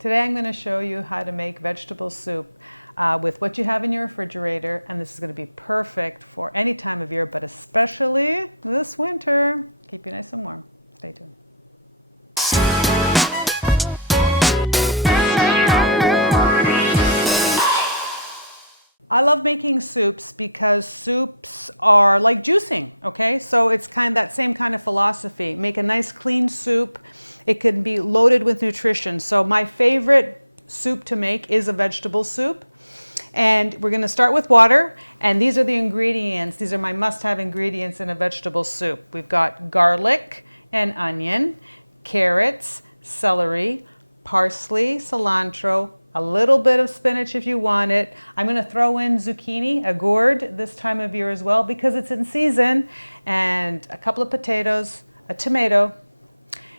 Today I'm going to show you how to make vegetable soup with what you have in your refrigerator, and this is going to be perfect for any time of year, but especially this winter. Keep you nice and warm. Stay tuned. I love making soups because soups are like juicing, okay? So it's kind of that same kind of philosophy. Make a nice clean soup. It can be loaded with nutrition. So my favorite soup to make is a vegetable soup. And we're gonna start with water, and these are the ingredients. These are my must-have ingredients in a vegetable soup. We've got garlic and onion, carrots, celery, parsley, cilantro, a little bit of spinach if you want it. I'm going to throw in zucchini, a gourd, this time of year as well because it's in season, and a couple of potatoes, a tomato.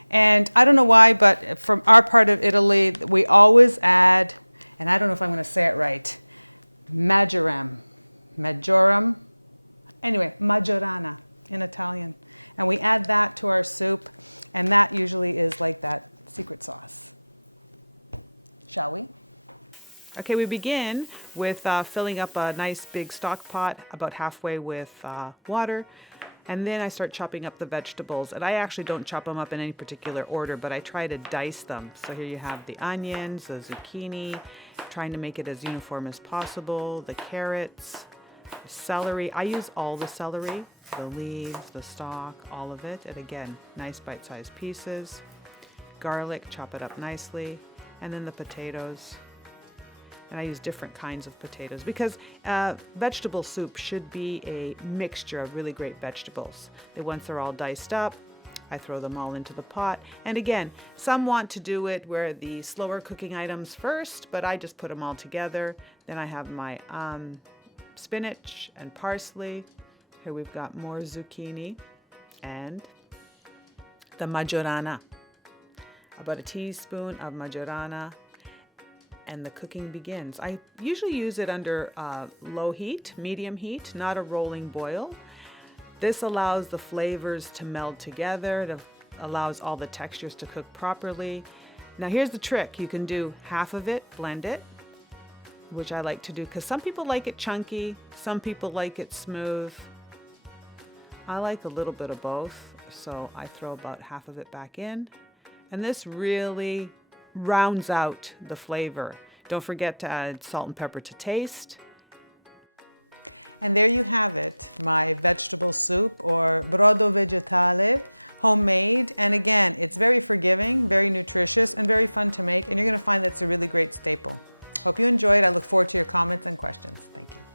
And I don't know why, but from our part of Italy, we always add, and I don't know if I'm going to say it right, majoram, anyway, maggiorana in Italian. And we add that to our soup, and that usually is like that secret sauce. Shall we? Okay, we begin with filling up a nice big stock pot about halfway with water, and then I start chopping up the vegetables. And I actually don't chop them up in any particular order, but I try to dice them. So here you have the onions, the zucchini, trying to make it as uniform as possible, the carrots, the celery. I use all the celery, the leaves, the stalk, all of it. And again, nice bite-sized pieces. Garlic, chop it up nicely. And then the potatoes. And I use different kinds of potatoes because vegetable soup should be a mixture of really great vegetables. Once they're all diced up, I throw them all into the pot. And again, some want to do it where the slower cooking items first, but I just put them all together. Then I have my spinach and parsley. Here we've got more zucchini and the maggiorana. About a teaspoon of maggiorana, and the cooking begins. I usually use it under low heat, medium heat, not a rolling boil. This allows the flavors to meld together. It allows all the textures to cook properly. Now here's the trick. You can do half of it, blend it, which I like to do because some people like it chunky, some people like it smooth. I like a little bit of both, so I throw about half of it back in. And this really rounds out the flavor. Don't forget to add salt and pepper to taste. And there you have it, my vegetable soup, or brodo vegetale, homemade. And again, it's very forgiving, very nutritious, and very fun to make. And you're going to find that's a really great staple. Hope you enjoyed. I look forward to your comments and questions. Thank you.